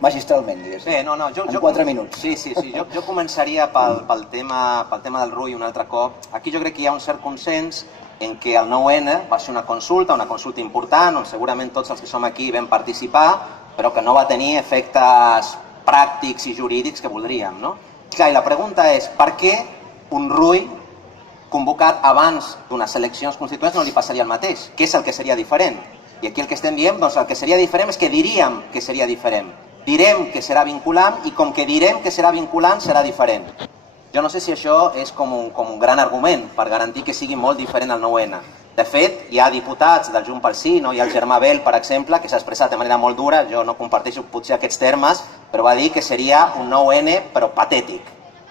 magistralment, diguéssim. Bé, no, en 4 minuts. Sí, jo començaria pel tema del RUI un altre cop. Aquí jo crec que hi ha un cert consens en què el 9N va ser una consulta important, on segurament tots els que som aquí vam participar, però que no va tenir efectes pràctics i jurídics que voldríem, no? Clar, i la pregunta és, per què un RUI convocat abans d'unes eleccions constituents no li passaria el mateix? Què és el que seria diferent? I aquí el que estem dient, doncs el que seria diferent és que diríem que seria diferent. Direm que serà vinculant i com que direm que serà vinculant serà diferent. Jo no sé si això és com un gran argument per garantir que sigui molt diferent el 9N. De fet, hi ha diputats del Junts pel Sí, hi ha el Germà Bel, per exemple, que s'ha expressat de manera molt dura, jo no comparteixo potser aquests termes, però va dir que seria un 9N però patètic,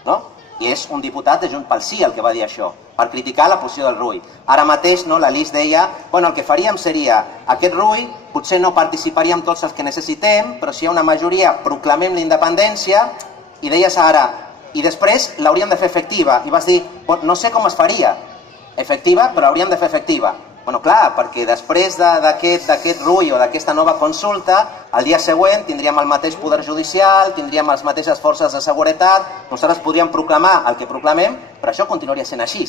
no? I és un diputat de Junts pel Sí el que va dir això, per criticar la posició del RUI. Ara mateix la Lis deia, el que faríem seria, aquest RUI potser no participaríem tots els que necessitem, però si hi ha una majoria proclamem la independència, i deies ara, i després l'hauríem de fer efectiva, i vas dir, no sé com es faria efectiva, però hauríem de fer efectiva. Bueno, clar, perquè després d'aquest RUI o d'aquesta nova consulta, el dia següent tindríem el mateix poder judicial, tindríem les mateixes forces de seguretat, nosaltres podríem proclamar el que proclamem, però això continuaria sent així.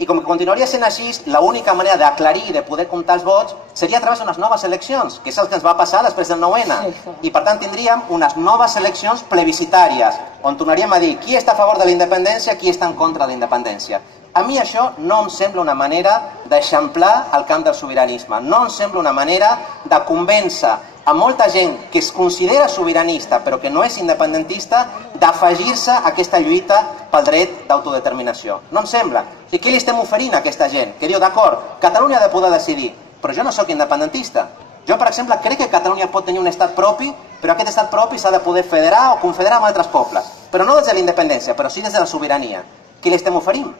I com que continuaria sent així, l'única manera d'aclarir i de poder comptar els vots seria a través d'unes noves eleccions, que és el que ens va passar després del 9N. I per tant tindríem unes noves eleccions plebiscitàries, on tornaríem a dir qui està a favor de la independència, qui està en contra de la independència. A mi això no em sembla una manera d'eixamplar el camp del sobiranisme, no em sembla una manera de convèncer a molta gent que es considera sobiranista però que no és independentista d'afegir-se a aquesta lluita pel dret d'autodeterminació. No em sembla. O sigui, què li estem oferint a aquesta gent? Que diu, d'acord, Catalunya ha de poder decidir, però jo no sóc independentista. Jo, per exemple, crec que Catalunya pot tenir un estat propi, però aquest estat propi s'ha de poder federar o confederar amb altres pobles. Però no des de la independència, però sí des de la sobirania. Què li estem oferint?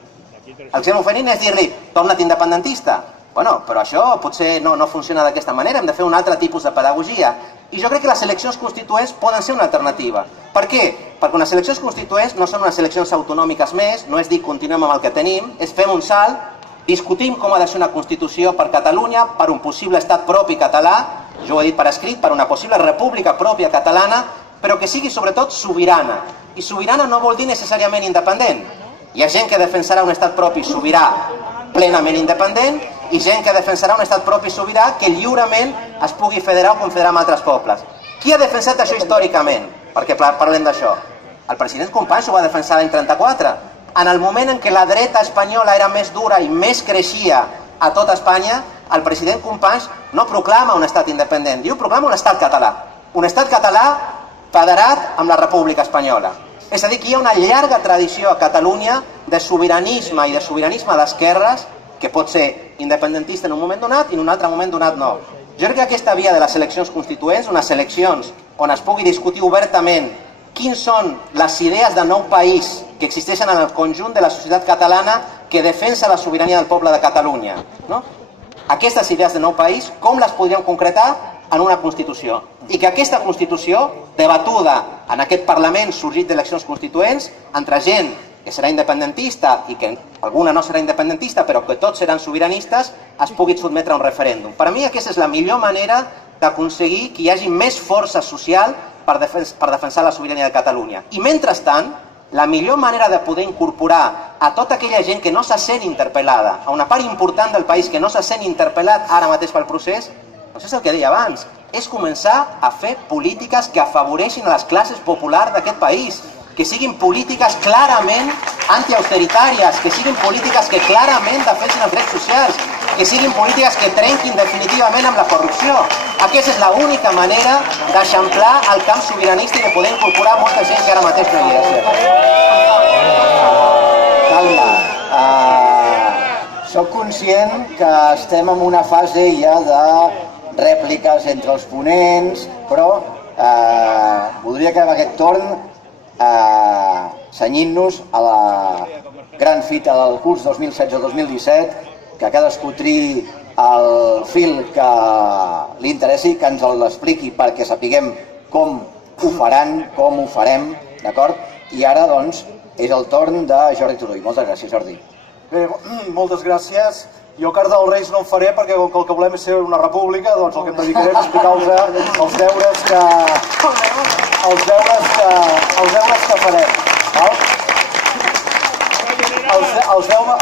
El que estem oferint és dir-li, torna't independentista. Bueno, però això potser no funciona d'aquesta manera, hem de fer un altre tipus de pedagogia. I jo crec que les eleccions constituents poden ser una alternativa. Per què? Perquè unes eleccions constituents no són unes eleccions autonòmiques més, no és dir continuem amb el que tenim, és fem un salt, discutim com ha de ser una Constitució per Catalunya, per un possible estat propi català, jo ho he dit per escrit, per una possible república pròpia catalana, però que sigui sobretot sobirana. I sobirana no vol dir necessàriament independent. Hi ha gent que defensarà un estat propi sobirà plenament independent i gent que defensarà un estat propi sobirà que lliurement es pugui federar o confederar amb altres pobles. Qui ha defensat això històricament? Perquè parlem d'això. El president Companys ho va defensar l'any 34. En el moment en què la dreta espanyola era més dura i més creixia a tot Espanya, el president Companys no proclama un estat independent, diu proclama un estat català. Un estat català federat amb la República Espanyola. És a dir, que hi ha una llarga tradició a Catalunya de sobiranisme i de sobiranisme d'esquerres que pot ser independentista en un moment donat i en un altre moment donat no. Jo crec que aquesta via de les eleccions constituents, unes eleccions on es pugui discutir obertament quins són les idees de nou país que existeixen en el conjunt de la societat catalana que defensa la sobirania del poble de Catalunya. Aquestes idees de nou país, com les podríem concretar en una Constitució? I que aquesta Constitució, debatuda en aquest Parlament sorgit d'eleccions constituents, entre gent que serà independentista i que alguna no serà independentista, però que tots seran sobiranistes, es pugui sotmetre a un referèndum. Per a mi aquesta és la millor manera d'aconseguir que hi hagi més força social per defensar la sobirania de Catalunya. I mentrestant, la millor manera de poder incorporar a tota aquella gent que no se sent interpel·lada, a una part important del país que no se sent interpel·lat ara mateix pel procés, doncs és el que deia abans, és començar a fer polítiques que afavoreixin a les classes populars d'aquest país, que siguin polítiques clarament antiausteritàries, que siguin polítiques que clarament defensin els drets socials, que siguin polítiques que trenquin definitivament amb la corrupció. Aquesta és l'única manera d'eixamplar el camp sobiranista i de poder incorporar molta gent que ara mateix no hi és. Calma. Soc conscient que estem en una fase ja de rèpliques entre els ponents, però voldria que en aquest torn, cenyint-nos a la gran fita del curs 2016-2017, que cadascú triï el fil que li interessi, que ens l'expliqui perquè sapiguem com ho faran, com ho farem, d'acord? I ara, doncs, és el torn de Jordi Turull. Moltes gràcies, Jordi. Bé, moltes gràcies. Jo Carta dels Reis no en faré perquè com que el que volem és ser una república, doncs el que em dedicaré és explicar-vos els deures que els deures que farem.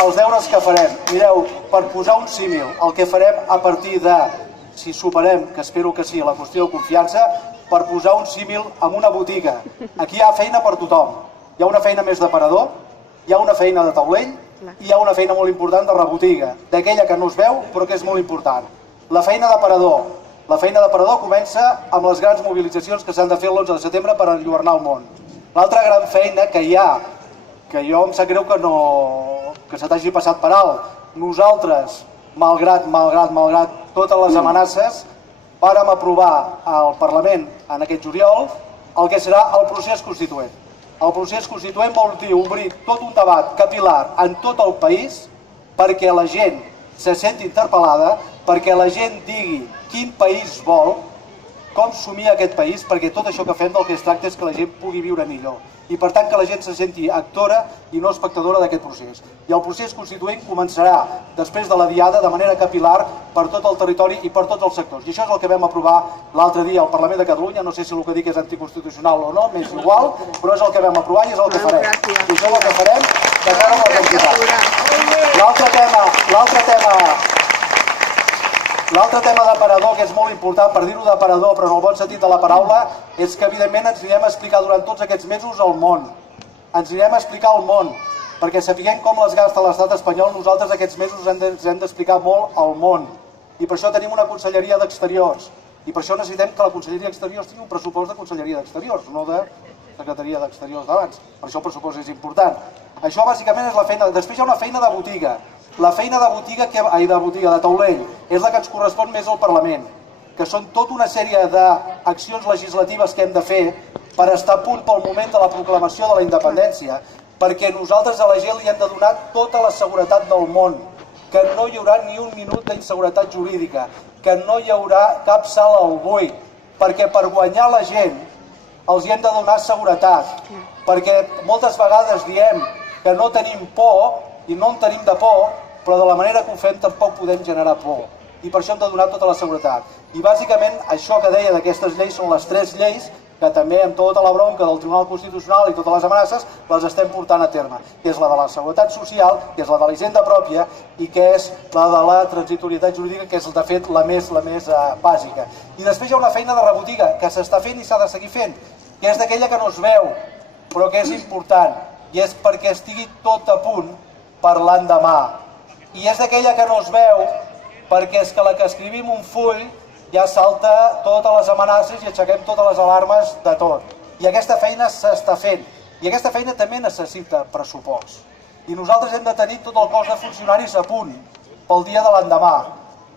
Els deures que farem. Mireu, per posar un símil, el que farem a partir de, si superem, que espero que sí, la qüestió de confiança, per posar un símil en una botiga. Aquí hi ha feina per tothom. Hi ha una feina més d'aparador, hi ha una feina de taulell i hi ha una feina molt important de rebotiga, d'aquella que no es veu però que és molt important. La feina d'aparador. La feina d'aparador comença amb les grans mobilitzacions que s'han de fer l'11 de setembre per enlluernar el món. L'altra gran feina que hi ha, que jo em sap greu que se t'hagi passat per alt, nosaltres, malgrat totes les amenaces, vàrem aprovar al Parlament en aquest juliol el que serà el procés constituent. El procés constituent vol dir obrir tot un debat capilar en tot el país perquè la gent se senti interpel·lada, perquè la gent digui quin país vol, com somia aquest país, perquè tot això que fem del que es tracta és que la gent pugui viure millor. I per tant que la gent se senti actora i no espectadora d'aquest procés. I el procés constituent començarà després de la diada de manera capilar per tot el territori i per tots els sectors. I això és el que vam aprovar l'altre dia al Parlament de Catalunya. No sé si el que dic és anticonstitucional o no, m'és igual, però és el que vam aprovar i és el que farem. I això és el que farem de cara a les entitats. L'altre tema d'aparador, que és molt important, per dir-ho d'aparador, però en el bon sentit de la paraula, és que evidentment ens anirem a explicar durant tots aquests mesos al món. Ens anirem a explicar al món, perquè sapiguem com les gasta l'estat espanyol, nosaltres aquests mesos ens hem d'explicar molt al món. I per això tenim una conselleria d'Exteriors. I per això necessitem que la conselleria d'Exteriors tingui un pressupost de conselleria d'Exteriors, no de secretaria d'Exteriors d'abans. Per això el pressupost és important. Això bàsicament és la feina. Després hi ha una feina de botiga. La feina de botiga, de taulell, és la que ens correspon més al Parlament, que són tota una sèrie d'accions legislatives que hem de fer per estar a punt pel moment de la proclamació de la independència, perquè nosaltres a la gent li hem de donar tota la seguretat del món, que no hi haurà ni un minut d'inseguretat jurídica, que no hi haurà cap sala al buit, perquè per guanyar la gent els hi hem de donar seguretat, perquè moltes vegades diem que no tenim por i no en tenim de por, però de la manera que ho fem tampoc podem generar por. I per això hem de donar tota la seguretat. I bàsicament això que deia d'aquestes lleis són les 3 lleis que també amb tota la bronca del Tribunal Constitucional i totes les amenaces les estem portant a terme. Que és la de la seguretat social, que és la de la hisenda pròpia i que és la de la transitorietat jurídica, que és de fet la més bàsica. I després hi ha una feina de rebotiga que s'està fent i s'ha de seguir fent, que és d'aquella que no es veu, però que és important, i és perquè estigui tot a punt per l'endemà. I és d'aquella que no es veu perquè és que la que escrivim un full ja salta totes les amenaces i aixequem totes les alarmes de tot. I aquesta feina s'està fent. I aquesta feina també necessita pressupost. I nosaltres hem de tenir tot el cos de funcionaris a punt pel dia de l'endemà,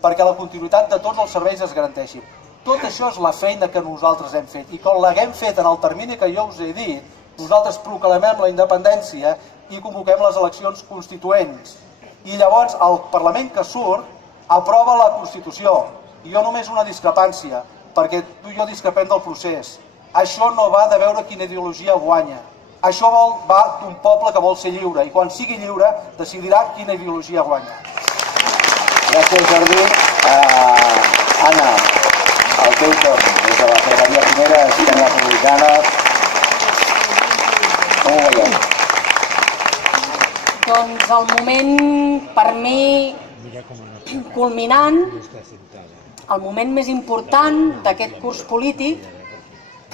perquè la continuïtat de tots els serveis es garanteixi. Tot això és la feina que nosaltres hem fet. I quan l'haguem fet en el termini que jo us he dit, nosaltres proclamem la independència i convoquem les eleccions constituents. I llavors el Parlament que surt aprova la Constitució. I jo només una discrepància, perquè tu i jo discrepem del procés. Això no va de veure quina ideologia guanya. Això va d'un poble que vol ser lliure, i quan sigui lliure decidirà quina ideologia guanya. Gràcies, Jordi. Anna, el teu torn, des de la Ferreria Primera, Esquerra Republicana. Com ho veiem? Doncs el moment, per mi, culminant, el moment més important d'aquest curs polític,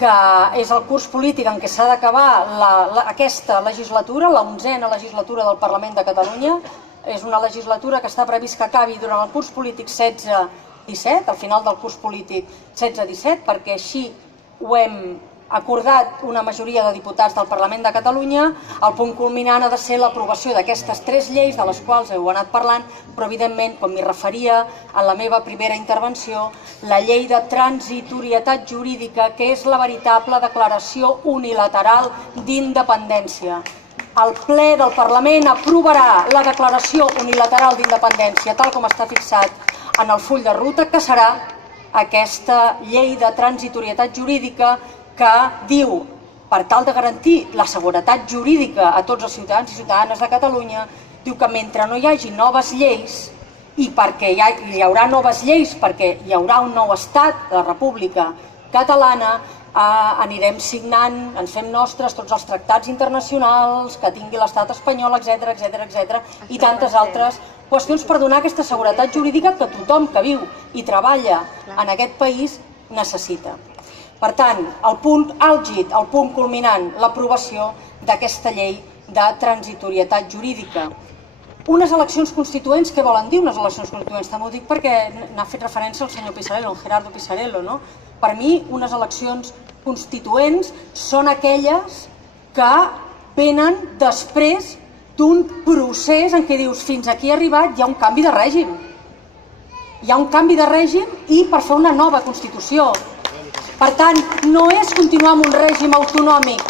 que és el curs polític en què s'ha d'acabar aquesta legislatura, la 11a legislatura del Parlament de Catalunya. És una legislatura que està previst que acabi durant el curs polític 16-17, al final del curs polític 16-17, perquè així ho hem acordat una majoria de diputats del Parlament de Catalunya. El punt culminant ha de ser l'aprovació d'aquestes 3 lleis, de les quals heu anat parlant, però evidentment, com m'hi referia en la meva primera intervenció, la llei de transitorietat jurídica, que és la veritable declaració unilateral d'independència. El ple del Parlament aprovarà la declaració unilateral d'independència, tal com està fixat en el full de ruta, que serà aquesta llei de transitorietat jurídica que diu, per tal de garantir la seguretat jurídica a tots els ciutadans i ciutadanes de Catalunya, diu que mentre no hi hagi noves lleis, i perquè hi haurà noves lleis perquè hi haurà un nou estat, la República Catalana, anirem signant, ens fem nostres tots els tractats internacionals que tingui l'estat espanyol, etc, i tantes altres qüestions per donar aquesta seguretat jurídica que tothom que viu i treballa en aquest país necessita. Per tant, el punt àlgid, el punt culminant, l'aprovació d'aquesta llei de transitorietat jurídica. Unes eleccions constituents, què volen dir unes eleccions constituents? També ho dic perquè n'ha fet referència el senyor Pisarello, el Gerardo Pisarello, no? Per mi, unes eleccions constituents són aquelles que venen després d'un procés en què dius fins aquí ha arribat, hi ha un canvi de règim. Hi ha un canvi de règim i per fer una nova Constitució. Per tant, no és continuar amb un règim autonòmic,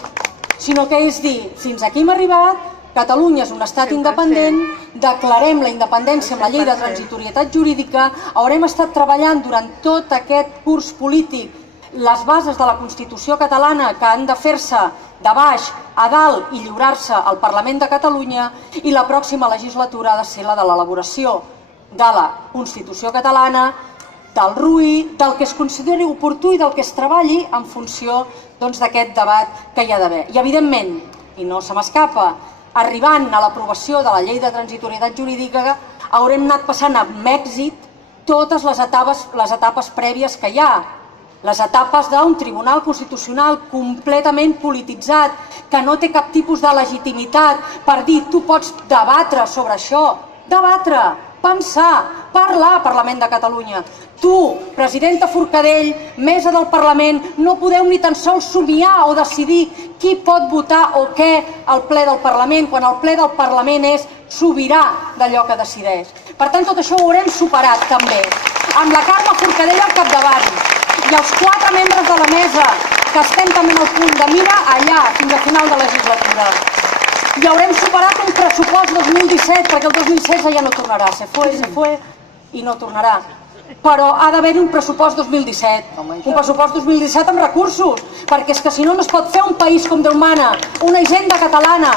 sinó que és dir, fins aquí hem arribat, Catalunya és un estat independent, declarem la independència amb la llei de transitorietat jurídica, haurem estat treballant durant tot aquest curs polític les bases de la Constitució catalana que han de fer-se de baix a dalt i lliurar-se al Parlament de Catalunya, i la pròxima legislatura ha de ser la de l'elaboració de la Constitució catalana, del RUI, del que es consideri oportú i del que es treballi en funció d'aquest debat que hi ha d'haver. I evidentment, i no se m'escapa, arribant a l'aprovació de la llei de transitorietat jurídica haurem anat passant amb èxit totes les etapes prèvies que hi ha. Les etapes d'un tribunal constitucional completament polititzat, que no té cap tipus de legitimitat per dir tu pots debatre sobre això, debatre, pensar, parlar al Parlament de Catalunya. Tu, presidenta Forcadell, mesa del Parlament, no podeu ni tan sols somiar o decidir qui pot votar o què al ple del Parlament, quan el ple del Parlament és sobirà d'allò que decideix. Per tant, tot això ho haurem superat també, amb la Carme Forcadell al capdavant i els 4 membres de la mesa que estem també en el punt de mira allà fins a final de legislatura. I haurem superat un pressupost 2017, perquè el 2016 ja no tornarà, se fue i no tornarà. Però ha d'haver-hi un pressupost 2017, un pressupost 2017 amb recursos, perquè és que si no, no es pot fer un país com Déu mana, una hisenda catalana,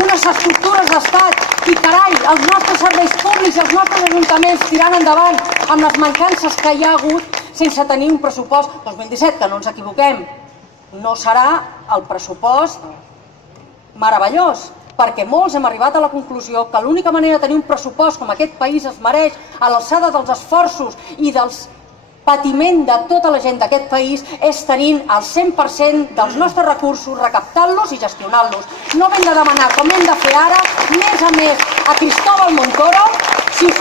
unes estructures d'estat, i carai, els nostres serveis públics i els nostres ajuntaments tirant endavant amb les mancances que hi ha hagut sense tenir un pressupost 2017, que no ens equivoquem, no serà el pressupost meravellós, perquè molts hem arribat a la conclusió que l'única manera de tenir un pressupost com aquest país es mereix a l'alçada dels esforços i dels patiment de tota la gent d'aquest país és tenint el 100% dels nostres recursos, recaptant-los i gestionant-los. No hem de demanar, com hem de fer ara, més a més a Cristóbal Montoro, si us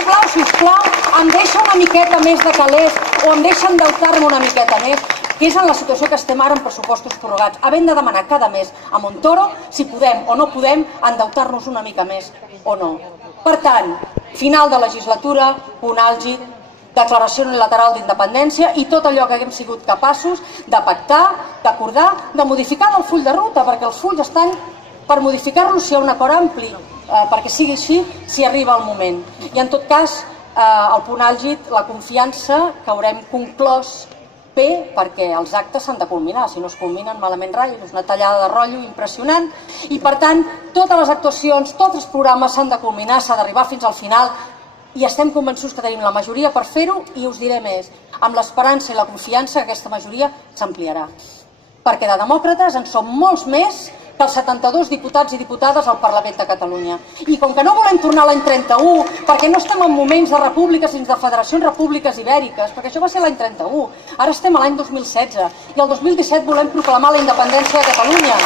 plau, em deixa una miqueta més de calés o em deixa endeutar-me una miqueta més, que és en la situació que estem ara amb pressupostos prorrogats, havent de demanar cada mes a Montoro si podem o no podem endeutar-nos una mica més o no. Per tant, final de legislatura, punt àlgid, declaració unilateral d'independència i tot allò que haguem sigut capaços de pactar, d'acordar, de modificar del full de ruta, perquè els fulls estan per modificar-los si hi ha un acord ampli, perquè sigui així si arriba el moment. I en tot cas, el punt àlgid, la confiança que haurem conclòs bé, perquè els actes s'han de culminar, si no es culminen malament rai, és una tallada de rotllo impressionant, i per tant totes les actuacions, tots els programes s'han de culminar, s'ha d'arribar fins al final, i estem convençuts que tenim la majoria per fer-ho, i us diré més, amb l'esperança i la confiança que aquesta majoria s'ampliarà. Perquè de demòcrates en som molts més que els 72 diputats i diputades al Parlament de Catalunya. I com que no volem tornar a l'any 31, perquè no estem en moments de repúbliques dins de federacions repúbliques ibèriques, perquè això va ser l'any 31, ara estem a l'any 2016, i el 2017 volem proclamar la independència de Catalunya.